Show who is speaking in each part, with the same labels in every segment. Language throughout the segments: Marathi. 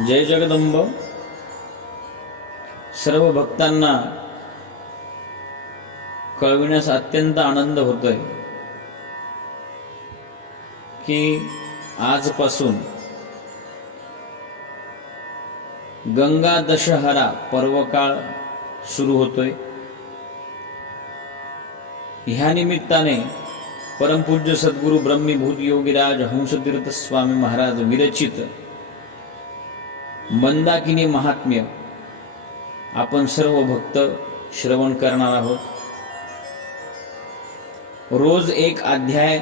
Speaker 1: जय जगदंब. सर्व भक्तांना कळविण्यास अत्यंत आनंद होतोय की आजपासून गंगा दशहरा पर्वकाळ सुरू होतोय. ह्या निमित्ताने परमपूज्य सद्गुरू ब्रह्मीभूत योगीराज हंसतीर्थ स्वामी महाराज विरचित मंदाकिनी महात्म्य. आपण सर्व भक्त श्रवण करणार आहोत. रोज एक अध्याय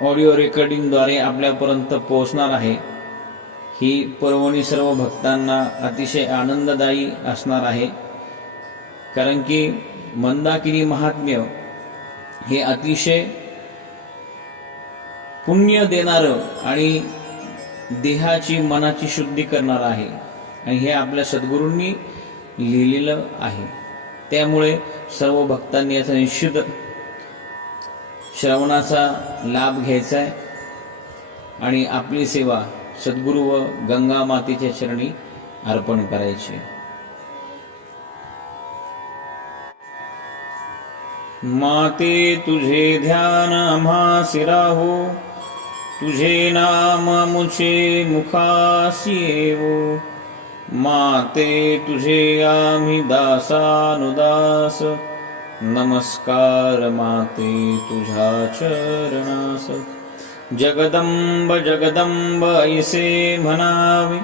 Speaker 1: ऑडिओ रेकॉर्डिंगद्वारे आपल्यापर्यंत पोहोचणार आहे. ही पर्वणी सर्व भक्तांना अतिशय आनंददायी असणार आहे. कारण की मंदाकिनी महात्म्य हे अतिशय पुण्य देणारं आणि देहाची मनाची शुद्धी करणार आहे. आणि हे आपल्या सद्गुरूंनी लिहिलेलं आहे. त्यामुळे सर्व भक्तांनी याचा निश्चित श्रवणाचा लाभ घ्यायचा आहे आणि आपली सेवा सद्गुरू व गंगा मातेच्या चरणी अर्पण करायची. माते तुझे ध्यान आम्हा राहो तुझे नाम मुझे मुखासेवो माते तुझे आम्ही दासानुदास। नमस्कार माते तुझ्या चरणास। जगदंब जगदंब ऐसे म्हणावे।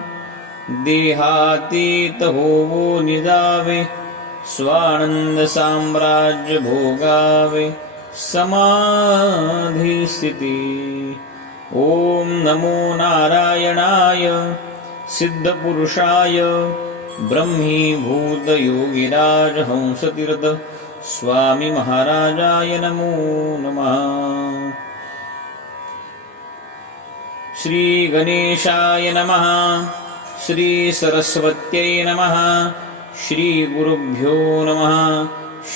Speaker 1: देहातीत होवो निजावे। स्वानंद साम्राज्य भोगावे। समाधी स्थिती। ओम नमो नारायणाय सिद्धपुरुषाय ब्रह्मीभूत योगिराज स्वामी महाराजाय नमो नमः। श्री गणेशाय नमः श्री सरस्वत्यै नमः श्री गुरुभ्यो नमः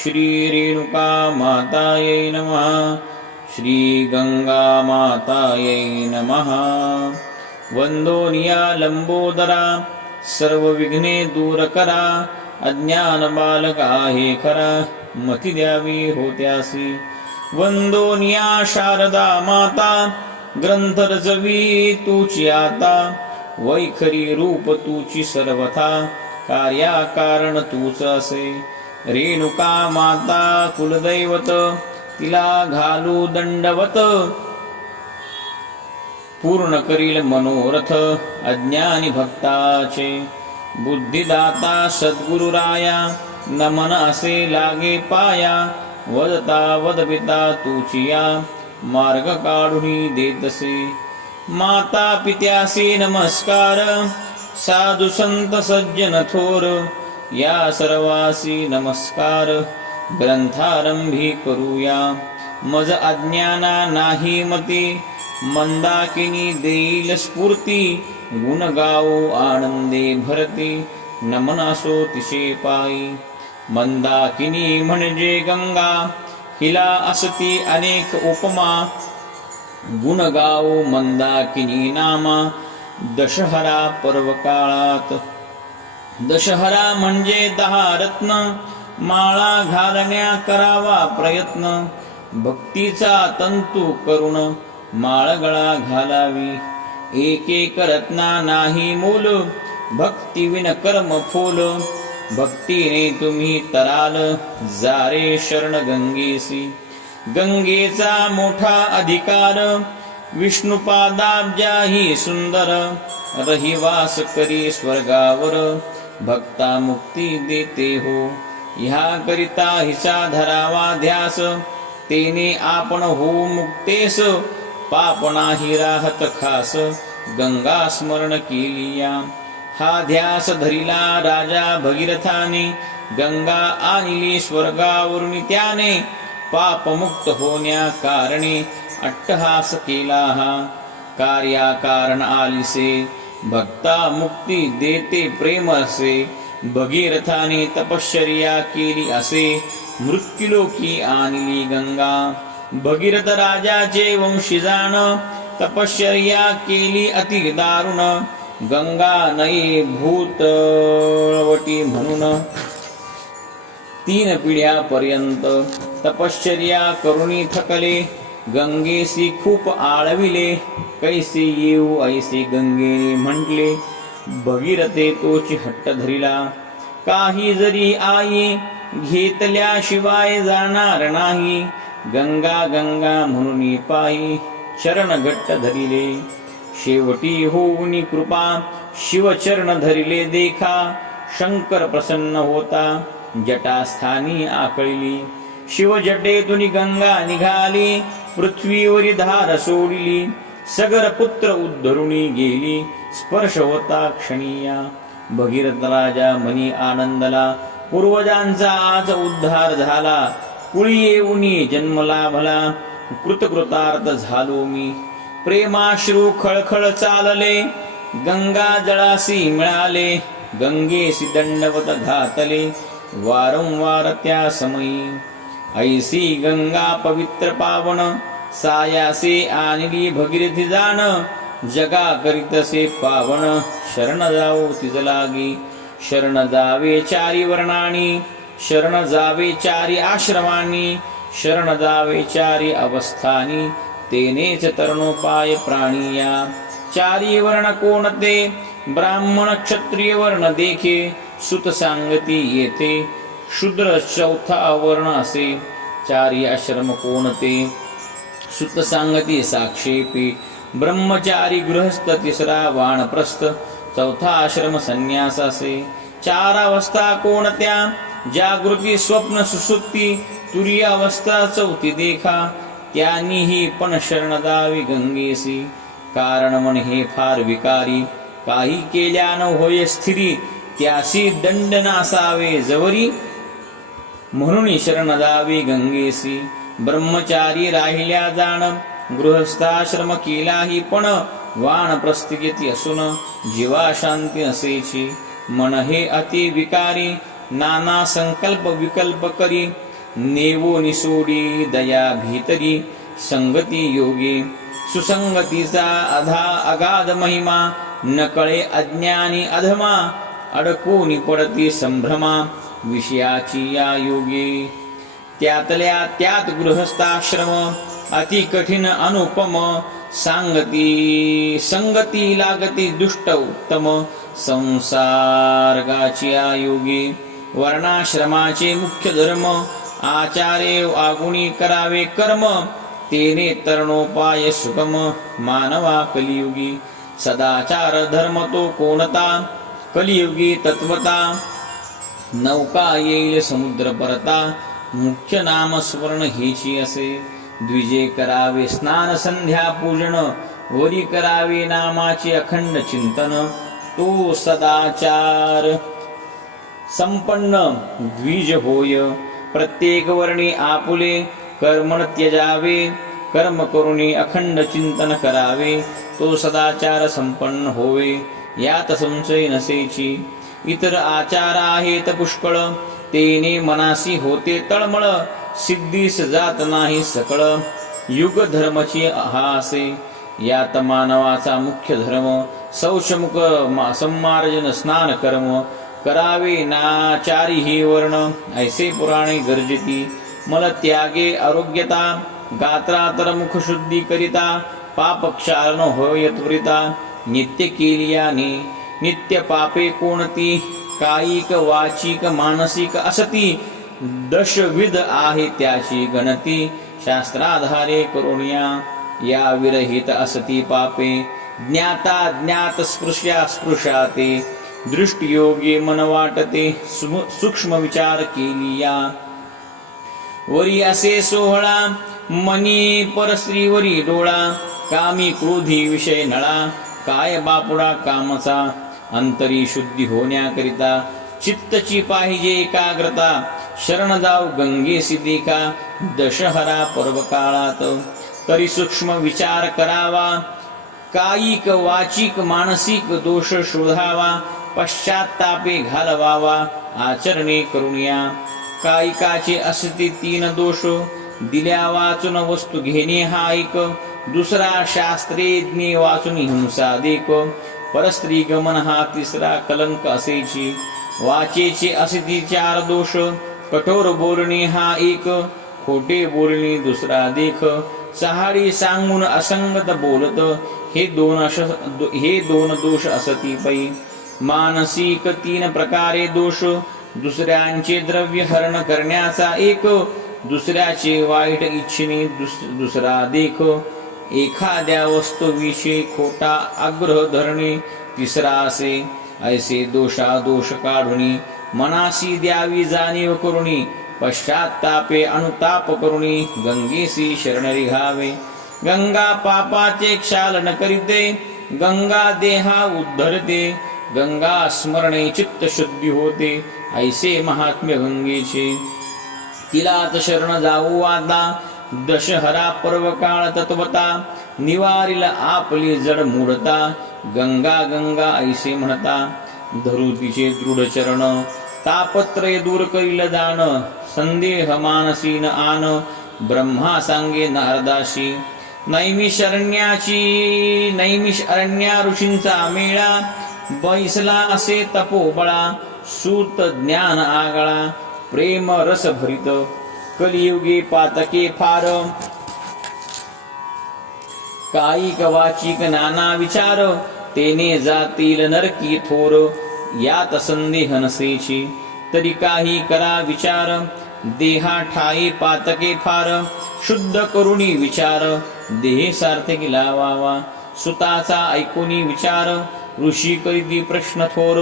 Speaker 1: श्री रेणुका मातायै नमः श्रीगङ्गामातायै नमः। वंदोनिया लंबोदरा सर्वविघ्ने दूरकरा दूर करा अज्ञान हे खरा मती द्यावी होत्यासी। वंदोनिया शारदा माता ग्रंथ रचवी तुची आता वैखरी रूप तुची सर्वथा कार्या कारण तूच असे। रेणुका माता कुलदैवत तिला घालू दंडवत. पूर्ण करील मनोरथ अज्ञानी भक्ताचे. बुद्धिदाता सद्गुरुराया नमन असे लागे पाया. वदता वदपिता तुचिया मार्ग काढूनी देतसे. माता पित्यासी नमस्कार साधु संत सज्जन थोर या सर्वासी नमस्कार. ग्रंथारंभी करूया. मज अज्ञाना नाही मती. मंदाकिनी देईल स्फूर्ती. गुण आनंदे भरती. नमन असो तिशे पायी. मंदाकिनी म्हणजे गंगा. हिला असती अनेक उपमा. गुण मंदाकिनी नामा. दशहरा पर्व काळात दशहरा म्हणजे दहा रत्न. माळा घालण्या करावा प्रयत्न भक्तीचा तंतू करुण माळगळा घालावी. एक एक रत्ना नाही मूल भक्ती विन कर्म फूल. भक्तीने तुम्ही तराल जारे शरण गंगेसी. गंगेचा मोठा अधिकार विष्णुपादाब्जाही सुंदर रहिवास करी स्वर्गावर भक्ता मुक्ती देते हो. ह्या करिता हिचा धरावा ध्यास तेने आपण हो मुक्तेस पाप नाही राहत खास गंगा स्मरण केलिया. हा ध्यास धरिला राजा भगीरथाने गंगा आणली स्वर्गावरून त्याने पापमुक्त होण्या कारणे अट्टहास केला हा. कार्या कारण आलिसे भक्ता मुक्ती देते प्रेम असे भगीरथाने तपश्चर्या केली असे मृत्युलोकी आणली गंगा. भगीरथ राजाचे वंशिजान तपश्चर्या केली अति दारुण गंगा नये भूतवटी म्हणून. तीन पिढ्यापर्यंत तपश्चर्या करुणी थकले गंगेसी खूप आळविले कैसे येऊ ऐसे गंगेने म्हटले भगीरथे तोची हट्ट धरिला. काही जरी आई घेतल्याशिवाय जाणार नाही गंगा गंगा म्हणून पायी चरण घट्ट धरिले. शेवटी होऊनी कृपा शिवचरण धरिले देखा. शंकर प्रसन्न होता जटास्थानी आकळली. शिव जटेतून गंगा निघाली पृथ्वीवरी धार सोडली. सगर पुत्र उद्धरुणी गेली स्पर्श होता क्षणीया. भगीरथ राजा मनी आनंदला पूर्वजांचा आज उद्धार झाला. कुळी येऊनी जन्म लाभला. कृतकृतार्थ झालो मी. प्रेमाश्रू खळखळ चालले. गंगा जळासी मिळाले. गंगेसी दंडवत घातले. वारंवार त्या समयी. ऐसी गंगा पवित्र पावन. सायासे आणली भगीरथी जाण जगा करीतसे पावन शरण जाओ तिज लागी. शरण जावे चारी वर्णानी शरण जावे चारी आश्रमानी शरण जावे चारी अवस्थानी तेनेच तरणोपाय प्राणीया. चारी वर्ण कोणते ब्राह्मण क्षत्रिय वर्ण देखे सुत सांगती येथे शूद्र चौथा वर्ण असे. चारी आश्रम कोणते सुत सांगती साक्षेपी ब्रह्मचारी गृहस्थ तिसरा वाणप्रस्थ चौथा आश्रम संन्यास असे चार अवस्था कोणत्या जागृती स्वप्न सुसुप्ती तुरीय अवस्था चौथी देखा। त्यांनीही पण शरण दावी गंगेसी। कारण मन हे फार विकारी काही केल्यानं होय स्थिरी त्यासी दंड नासावे जवरी। म्हणून शरण दावी गंगेसी। ब्रह्मचारी राहिल्या जाण. गृहस्थाश्रम केलाही पण वाण प्रस्थिती असून जीवा शांती असेची मन हे अति विकारी नाना संकल्प विकल्प करी नेवो निसोडी दया भीतरी संगती योगी. सुसंगतीचा अधा अगाध महिमा नकळे अज्ञानी अधमा अडकून पडती संभ्रमा विषयाची या योगी. त्यातल्या त्यात गृहस्थाश्रम अति कठीण अनुपम सांगती संगती लागती दुष्ट उत्तम संसारगाची आयोगी वर्णाश्रमाचे मुख्य धर्म आचारे आगुणी करावे कर्म तेने तरणोपाय सुगम मानवा कलियुगी सदाचार धर्म तो कोणता कलियुगी तत्वता नौका येईल समुद्र परता मुख्य नामस्मरण हेची असे. द्विजे करावे स्नान संध्या पूजन वरी करावे नामाचे अखंड चिंतन. तो सदाचार. संपन्न द्विज होय. प्रत्येक वर्णी आपुले कर्मण त्यजावे. कर्म करुणी अखंड चिंतन करावे. तो सदाचार संपन्न होवे. यात संशय नसेची. इतर आचार आहेत पुष्कळ. तेने मनासी होते तळमळ सिद्धीस जात नाही सकळ. युग धर्मची हा असे यात मानवाचा मुख्य धर्म सौशमुख मा- संमार्जन स्नान कर्म करावे नाचारी ही वर्ण. ऐसे पुराणे गरजेती मल त्यागे आरोग्यता गात्रा तर मुख शुद्धी करिता पाप क्षालन होय त्वरिता. नित्य केलियाने नित्य पापे कोणती? कायिक वाचिक मानसिक असती दशविध आहे त्याची गणती. शास्त्राधारे करुणिया या विरहित असती पापे. ज्ञाता ज्ञात स्पृश्या स्पृशाते दृष्टियोगे मन वाटते सुम- सूक्ष्म विचार केलिया. वरी असे सोहळा मनी परस्त्रीवरी डोळा. कामी क्रोधी विषय नळा. काय बापुडा कामचा अंतरी शुद्धी होण्याकरिता चित्तची पाहिजे एकाग्रता शरण जाव गंगे सिद्धिका दशहरा पर्व काळात तरी सूक्ष्म विचार करावा कायिक वाचिक मानसिक दोष शोधावा पश्चातापे घालवावा आचरणे करुणिया कायिकाचे असते तीन दोष दिल्या वाचून वस्तू घेणे हा एक दुसरा शास्त्रेज्ञे वाचून हिंसा देख परस्त्री गमन हा तिसरा कलंक असेची. वाचेचे असे चार दोष. कठोर बोलणे हा एक. खोटे बोलणे दुसरा देख. सहारी सांगून असंगत बोलत. हे दोन अश हे दोन दोष असती पै. मानसिक तीन प्रकारे दोष. दुसऱ्यांचे द्रव्य हरण करण्याचा एक. दुसऱ्याचे वाईट इच्छिने दुस दुसरा देख. एखाद्या वस्तूविषयी खोटा आग्रह धरणे तिसरा असे ऐसे दोषा दोष काढुनी मनासी द्यावी जाणीव करुणी पश्चातापे अनुताप करुणी गंगेसी शरण रिघावे गंगा पापाचे क्षालन करीते गंगा देहा उद्धरते गंगा स्मरणे चित्त शुद्धी होते ऐसे महात्म्य गंगेचे. तिलाच शरण जाऊ आता दशहरा पर्व काळ तत्वता निवारील आपली जड मूढता गंगा गंगा ऐसे म्हणता धरू तिचे दृढ चरण तापत्रय दूर करील जाण संदेह मानसी न आन ब्रह्मा सांगे नारदाशी. नैमिष अरण्याची नैमिष अरण्या ऋषींचा मेळा बैसला असे तपोबळा सूत ज्ञान आगळा प्रेम रस भरित. कलियुगी पातके फार काही कवाचिक नाना विचार तेने जातील नरकी थोर यात संदेह नसेची तरी काही करा विचार। देहा ठाई पातके फार शुद्ध करुणी विचार। देहे सार्थकी लावावा सुताचा ऐकुनी विचार। ऋषी करीती प्रश्न थोर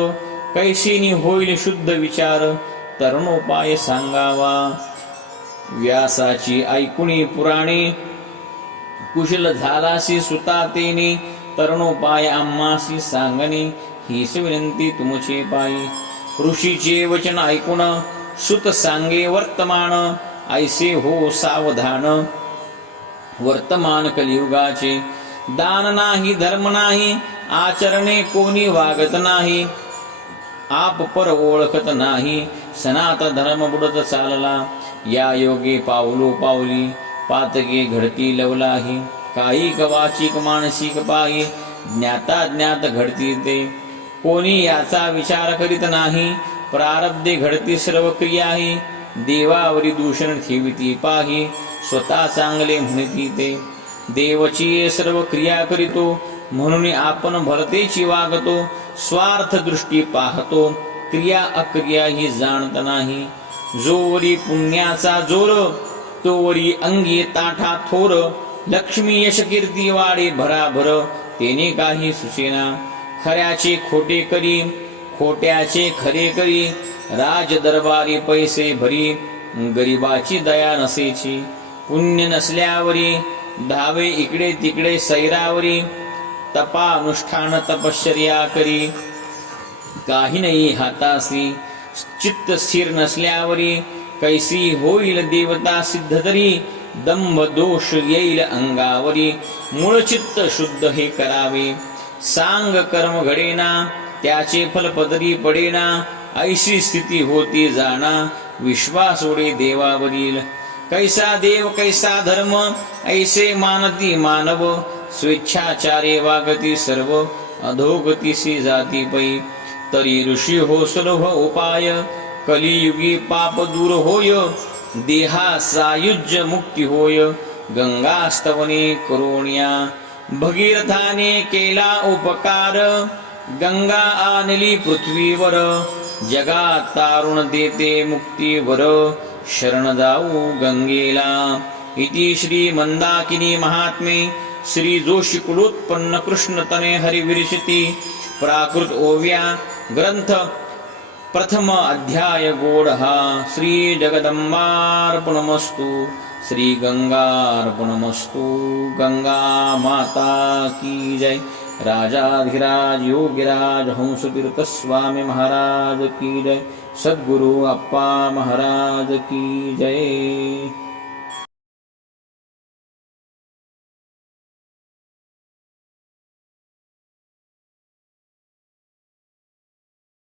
Speaker 1: कैसेनी होईल शुद्ध विचार। तरुणोपाय सांगावा। व्यासाची ऐकुणी पुराणे. कुशल झालासी सुतातेनी तरुणोपाय आम्हासी सांगणे. हीच विनंती तुमचे पायी. ऋषीचे वचन ऐकून सुत सांगे वर्तमान. ऐसे हो सावधान. वर्तमान कलियुगाचे. दान नाही धर्म नाही आचरणे कोणी वागत नाही. आप पर ओळखत नाही सनात धर्म बुडत चालला. या योगे पावलो पावली पातके घडती लवलाही काही कवाचिक मानसिक पाही ज्ञाता ज्ञात घडती ते. कोणी याचा विचार करीत नाही प्रारब्धे घडती सर्व क्रियाही देवावरी दूषण ठेविती पाही स्वतः चांगले म्हणती ते. देवची सर्व क्रिया करीतो म्हणून आपण भरतेची वागतो स्वार्थ दृष्टी पाहतो क्रिया अक्रिया ही जाणत नाही. जोवरी पुण्याचा जोर तोवरी अंगी ताठा थोर लक्ष्मी यश कीर्ती वाडे भराभर तेने काही सुसेना खऱ्याचे खोटे करी खोट्याचे खरे करी राज दरबारी पैसे भरी गरिबाची दया नसेची. पुण्य नसल्यावरी धावे इकडे तिकडे सैरावरी तपानुष्ठान तपश्चर्या करी. काही नाही हातासी चित्त स्थिर नसल्यावरी कैसी होईल देवता सिद्ध तरी दंभ दोष येईल अंगावरी. मूळ चित्त शुद्ध हे करावे. सांग कर्म घडेना त्याचे फल पदरी पडेना ऐशी स्थिती होती जाणा विश्वास ओढे देवावरील. कैसा देव कैसा धर्म ऐसे मानती मानव स्वेच्छाचारे वागती सर्व अधोगतीसी जाती पै तरी ऋषी हो सुलभ उपाय कलियुगी पाप दूर होय देहा सायुज्य मुक्ती होय गंगास्तवने करोण्या भगीरथाने केला उपकार गंगा आणली पृथ्वीवर जगा तारुण देते मुक्तीवर शरण जाऊ गंगेला. इति श्री मंदाकिनी महात्मे श्री जोशी कुलोत्पन्न कृष्ण तने प्राकृत ओव्या ग्रंथ प्रथम अध्याय गोड। हा श्री जगदंबार्पणमस्तु श्री गंगार्पणमस्तु। गंगा माता की जय। राजाधिराज योगिराज हंसतीर्थ स्वामी महाराज की जय। सद्गुरु अप्पा महाराज की जय।